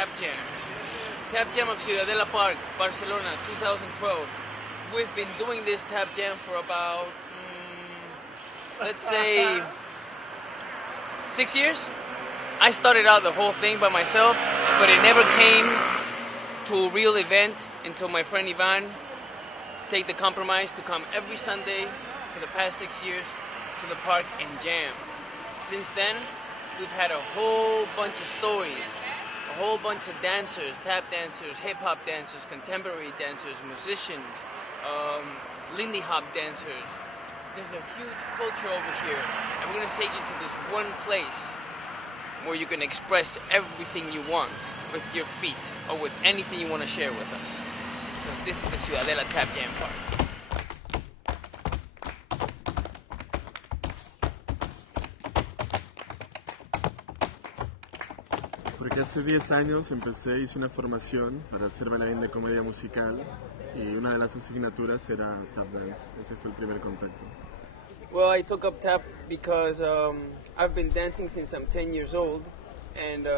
Tap Jam. Tap Jam of Ciudadela Park, Barcelona, 2012. We've been doing this Tap Jam for about, let's say, 6 years. I started out the whole thing by myself, but it never came to a real event until my friend Ivan take the compromise to come every Sunday for the past 6 years to the park and jam. Since then, we've had a whole bunch of stories, a whole bunch of dancers, tap dancers, hip-hop dancers, contemporary dancers, musicians, Lindy Hop dancers. There's a huge culture over here, and we're going to take you to this one place where you can express everything you want with your feet or with anything you want to share with us. Because this is the Ciudadela Tap Jam Park. Porque hace 10 años hice una formación para ser bailarín de comedia musical y una de las asignaturas era tap dance. Ese fue el primer contacto. Well, I took up tap because I've been dancing since I'm 10 years old, and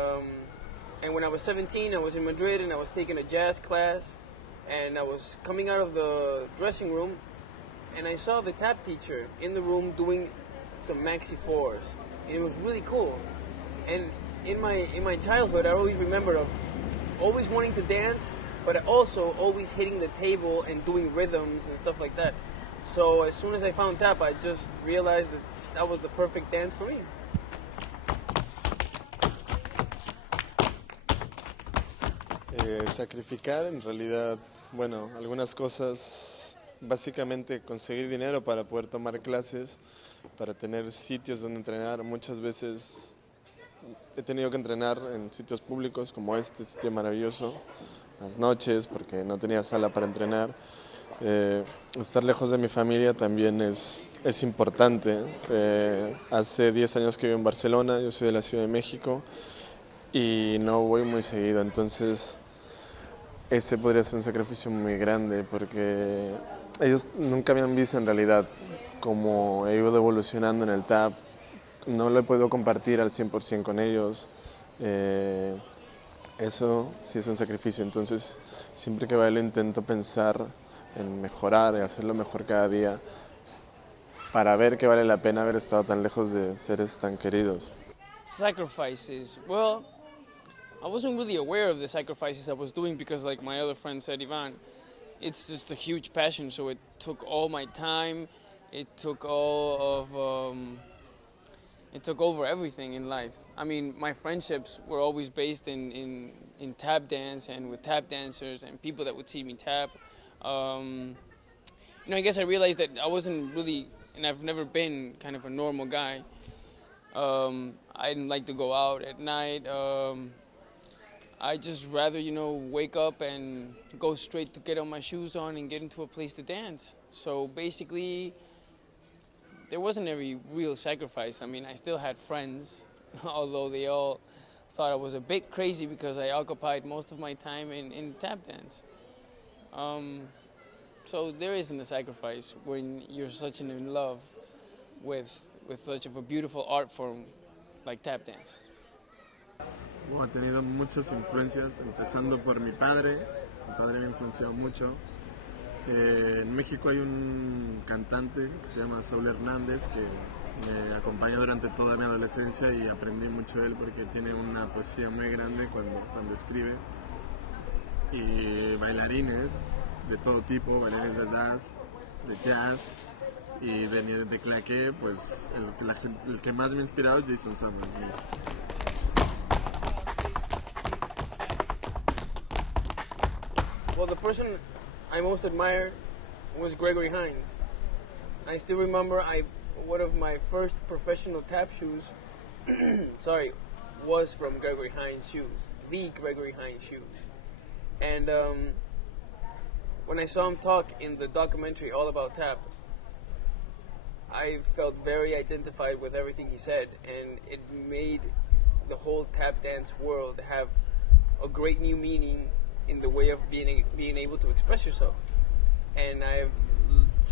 when I was 17, I was in Madrid and I was taking a jazz class, and I was coming out of the dressing room, and I saw the tap teacher in the room doing some maxi fours, and it was really cool. And in my childhood, I always remembered of always wanting to dance, but also always hitting the table and doing rhythms and stuff like that. So as soon as I found tap, I just realized that was the perfect dance for me. Sacrificar en realidad, bueno, algunas cosas, básicamente conseguir dinero para poder tomar clases, para tener sitios donde entrenar. Muchas veces he tenido que entrenar en sitios públicos como este sitio maravilloso, las noches, porque no tenía sala para entrenar. Estar lejos de mi familia también es importante. Hace 10 años que vivo en Barcelona, yo soy de la Ciudad de México y no voy muy seguido, entonces ese podría ser un sacrificio muy grande porque ellos nunca me han visto en realidad cómo he ido evolucionando en el tap. No lo he podido compartir al 100% con ellos. Eso sí es un sacrificio, entonces siempre que bailo intento pensar en mejorar y hacerlo mejor cada día para ver que vale la pena haber estado tan lejos de seres tan queridos. Sacrifices. Well, I wasn't really aware of the sacrifices I was doing because, like my other friend said, Ivan, it's just a huge passion, so it took all my time, it took over everything in life. I mean, my friendships were always based in tap dance and with tap dancers and people that would see me tap. I guess I realized that I wasn't really, and I've never been kind of a normal guy. I didn't like to go out at night. I just rather, wake up and go straight to get on my shoes on and get into a place to dance. So basically, there wasn't any real sacrifice. I mean, I still had friends, although they all thought I was a bit crazy because I occupied most of my time in tap dance. So there isn't a sacrifice when you're such in love with such of a beautiful art form like tap dance. Bueno, he tenido muchas influencias, empezando por mi padre. Mi padre me ha influenciado mucho. En México hay un cantante que se llama Saúl Hernández que me acompañó durante toda mi adolescencia y aprendí mucho de él porque tiene una poesía muy grande cuando escribe. Y bailarines de todo tipo, bailarines de dance, de jazz y de claqué, pues el que más me ha inspirado es Jason Summers. Well, the person I most admired was Gregory Hines. I still remember one of my first professional tap shoes was from Gregory Hines shoes, the Gregory Hines shoes. And when I saw him talk in the documentary All About Tap, I felt very identified with everything he said, and it made the whole tap dance world have a great new meaning in the way of being able to express yourself. And I've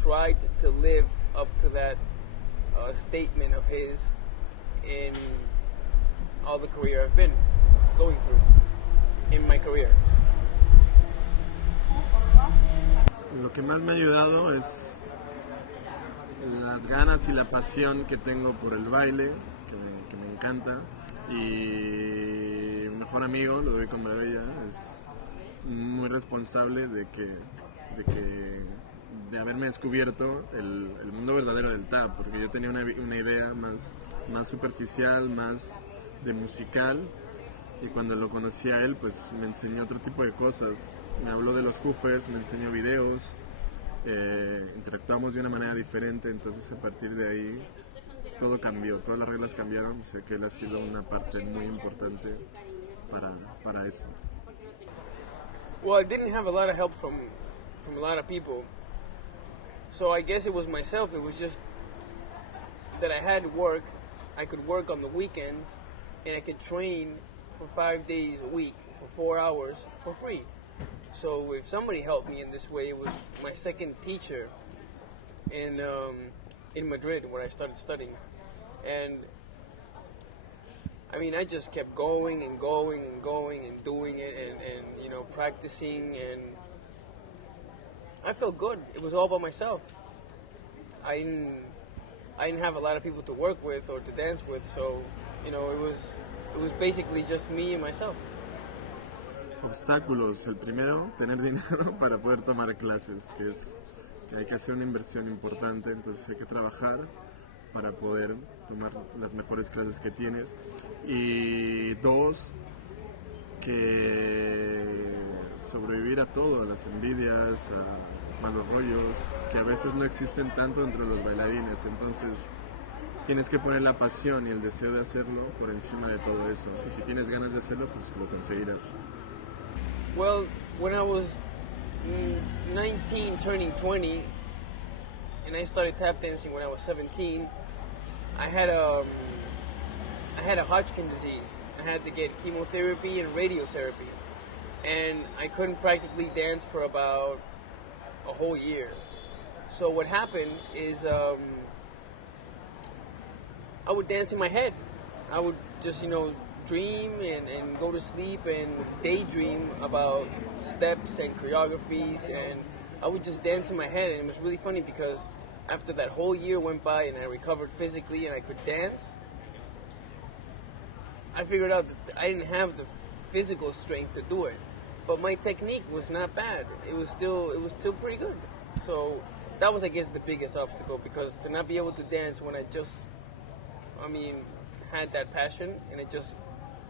tried to live up to that statement of his in all the career I've been going through. in my career? Lo que más me ha ayudado es las ganas y la pasión que tengo por el baile, que me encanta, y mi mejor amigo, Ludovico Hombravella, es muy responsable de haberme descubierto el mundo verdadero del tap, porque yo tenía una idea más superficial, más de musical, y cuando lo conocí a él, pues me enseñó otro tipo de cosas. Me habló de los hoofers, me enseñó videos, interactuamos de una manera diferente, entonces a partir de ahí todo cambió, todas las reglas cambiaron. O sea que él ha sido una parte muy importante para eso. Well, I didn't have a lot of help from a lot of people, so I guess it was myself. It was just that I had work. I could work on the weekends, and I could train for 5 days a week for 4 hours for free. So if somebody helped me in this way, it was my second teacher in Madrid when I started studying. And I mean, I just kept going and going and going and doing it and you know, practicing, and I felt good. It was all by myself. I didn't have a lot of people to work with or to dance with, so you know, it was basically just me and myself. Obstáculos. El primero, tener dinero para poder tomar clases, que hay que hacer una inversión importante, entonces hay que trabajar para poder tomar las mejores clases que tienes. Y dos, que sobrevivir a todo, a las envidias, a los malos rollos, que a veces no existen tanto entre los bailarines, entonces tienes que poner la pasión y el deseo de hacerlo por encima de todo eso, y si tienes ganas de hacerlo, pues lo conseguirás. Well, when I was 19, turning 20, and I started tap dancing when I was 17, I had a Hodgkin disease. I had to get chemotherapy and radiotherapy, and I couldn't practically dance for about a whole year. So what happened is I would dance in my head. I would just, you know, dream and go to sleep and daydream about steps and choreographies, and I would just dance in my head. And it was really funny because after that whole year went by and I recovered physically and I could dance, I figured out that I didn't have the physical strength to do it, but my technique was not bad. It was still pretty good. So that was, I guess, the biggest obstacle, because to not be able to dance when I had that passion and it just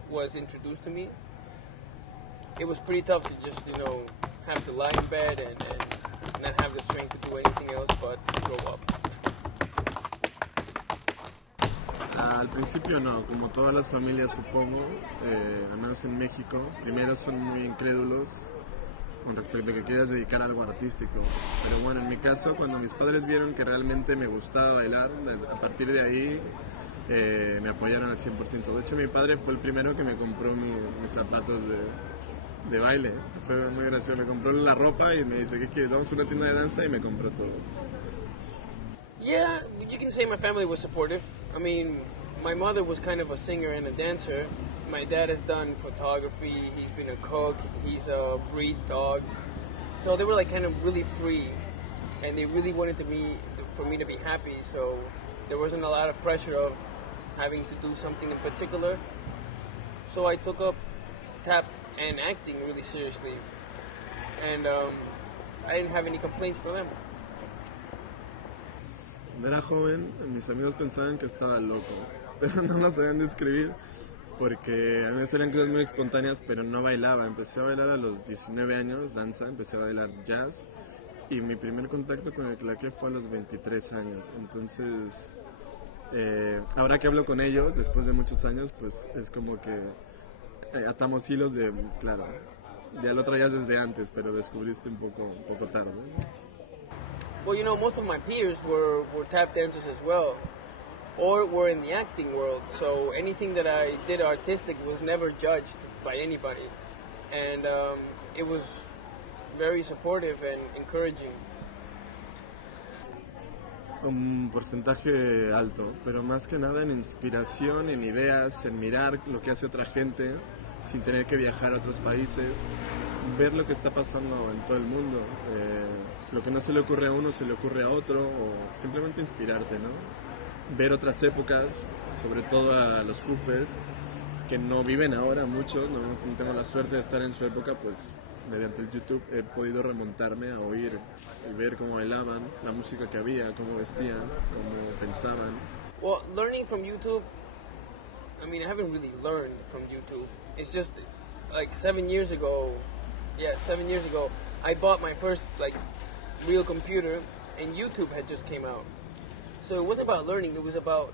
was introduced to me, it was pretty tough to just, you know, have to lie in bed and not have the strength to do anything else but throw up. Al principio no, como todas las familias supongo, al menos en México, primero son muy incrédulos con respecto a que quieras dedicar a algo artístico. Pero bueno, en mi caso, cuando mis padres vieron que realmente me gustaba bailar, a partir de ahí me apoyaron al 100%. De hecho, mi padre fue el primero que me compró mis zapatos de baile. Fue muy gracioso. Me compró la ropa y me dice, ¿qué quieres? Vamos a una tienda de danza, y me compró todo. Yeah, you can say my family was supportive. I mean, my mother was kind of a singer and a dancer. My dad has done photography, he's been a cook, he's breed dogs. So they were like kind of really free, and they really wanted for me to be happy, so there wasn't a lot of pressure of having to do something in particular. So I took up tap and acting really seriously, and I didn't have any complaints from them. Cuando era joven, mis amigos pensaban que estaba loco, pero no lo sabían describir, porque a veces eran cosas muy espontáneas, pero no bailaba. Empecé a bailar a los 19 años, danza, empecé a bailar jazz, y mi primer contacto con el claqué fue a los 23 años. Entonces, ahora que hablo con ellos, después de muchos años, pues es como que atamos hilos de, claro, ya lo traías desde antes, pero lo descubriste un poco tarde. Well, you know, most of my peers were tap dancers as well, or were in the acting world, so anything that I did artistic was never judged by anybody, and it was very supportive and encouraging. Un porcentaje alto, pero más que nada en inspiración, en ideas, en mirar lo que hace otra gente, sin tener que viajar a otros países, ver lo que está pasando en todo el mundo. Lo que no se le ocurre a uno se le ocurre a otro, o simplemente inspirarte, ¿no? Ver otras épocas, sobre todo a los hoofers, que no viven ahora muchos, no tengo la suerte de estar en su época, pues mediante el YouTube he podido remontarme a oír y ver cómo bailaban, la música que había, cómo vestían, cómo pensaban. Well, learning from YouTube, I mean, I haven't really learned from YouTube. It's just like 7 years ago, I bought my first like real computer, and YouTube had just came out. So it wasn't about learning. It was about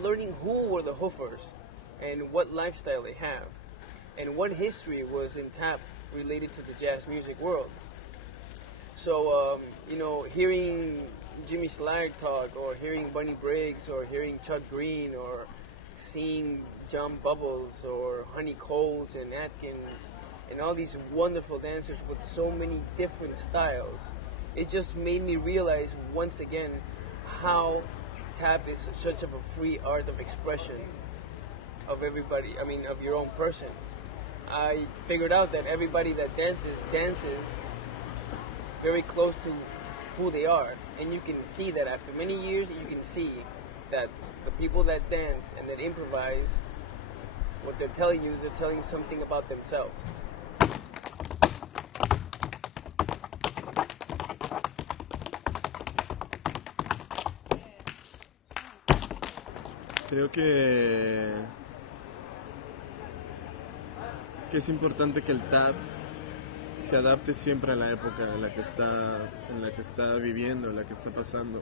learning who were the hoofers, and what lifestyle they have, and what history was in tap related to the jazz music world. So hearing Jimmy Slide talk, or hearing Bunny Briggs, or hearing Chuck Green, or seeing John Bubbles, or Honey Coles and Atkins, and all these wonderful dancers with so many different styles, it just made me realize once again how tap is such of a free art of expression of everybody, of your own person. I figured out that everybody that dances very close to who they are, and you can see that after many years, you can see that the people that dance and that improvise, what they're telling you is they're telling you something about themselves. Creo que es importante que el tap se adapte siempre a la época en la que está viviendo, en la que está pasando.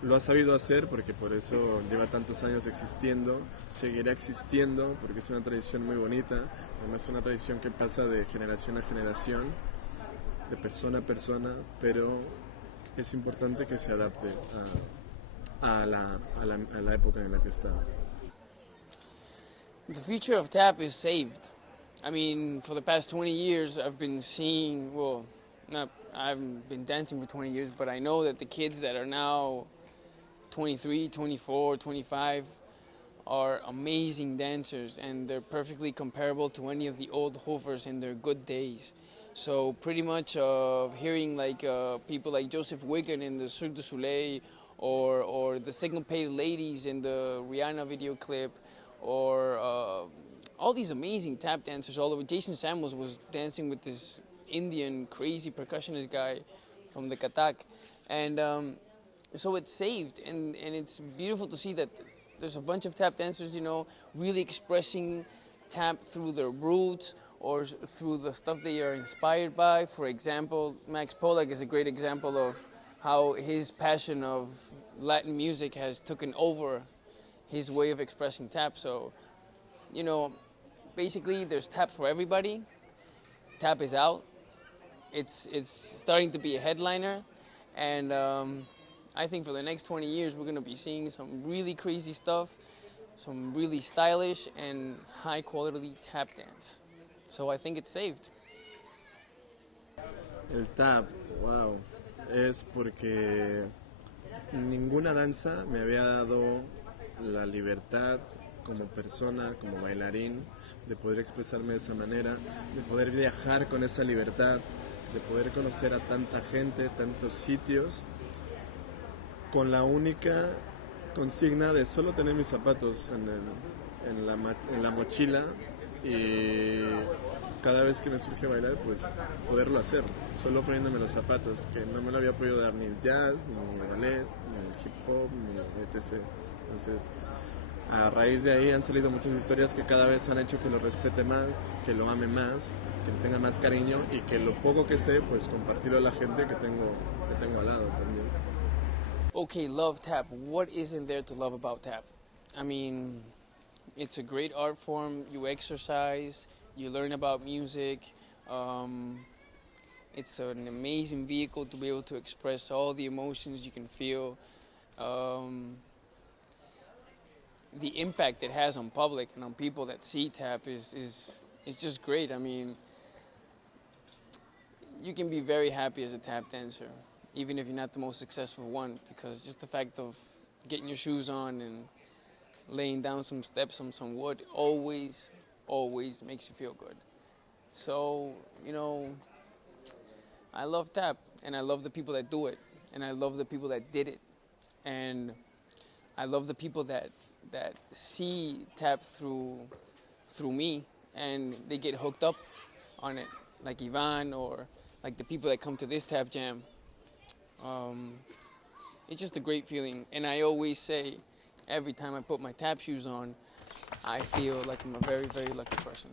Lo ha sabido hacer porque por eso lleva tantos años existiendo, seguirá existiendo porque es una tradición muy bonita, además es una tradición que pasa de generación a generación, de persona a persona, pero es importante que se adapte a la época en la que está. The future of tap is saved. I mean, for the past 20 years, I've been seeing, I haven't been dancing for 20 years, but I know that the kids that are now 23, 24, 25 are amazing dancers, and they're perfectly comparable to any of the old hoofers in their good days. So pretty much hearing people like Joseph Wigan in the Cirque du Soleil, or the Syncopated Ladies in the Rihanna video clip, or all these amazing tap dancers all over. Jason Samuels was dancing with this Indian crazy percussionist guy from the Kathak, and so it's saved, and it's beautiful to see that there's a bunch of tap dancers, really expressing tap through their roots or through the stuff they are inspired by. For example, Max Pollack is a great example of how his passion of Latin music has taken over his way of expressing tap. So, basically there's tap for everybody. Tap is out. It's starting to be a headliner, and I think for the next 20 years we're going to be seeing some really crazy stuff, some really stylish and high quality tap dance. So I think it's saved. El tap, wow, es porque ninguna danza me había dado la libertad como persona, como bailarín, de poder expresarme de esa manera, de poder viajar con esa libertad, de poder conocer a tanta gente, tantos sitios, con la única consigna de solo tener mis zapatos en la mochila, y cada vez que me surge bailar, pues poderlo hacer, solo poniéndome los zapatos, que no me lo había podido dar ni el jazz, ni el ballet, ni el hip hop, ni etc. Entonces, a raíz de ahí han salido muchas historias que cada vez han hecho que lo respete más, que lo ame más, que le tenga más cariño, y que lo poco que sé, pues compartirlo a la gente que tengo al lado también. Okay, love tap. What isn't there to love about tap? I mean, it's a great art form. You exercise, you learn about music. It's an amazing vehicle to be able to express all the emotions you can feel. The impact it has on public and on people that see tap is just great. I mean, you can be very happy as a tap dancer, even if you're not the most successful one, because just the fact of getting your shoes on and laying down some steps on some wood always always makes you feel good. So, I love tap, and I love the people that do it, and I love the people that did it, and I love the people that see tap through me, and they get hooked up on it, like Ivan or like the people that come to this tap jam. It's just a great feeling, and I always say, every time I put my tap shoes on, I feel like I'm a very, very lucky person.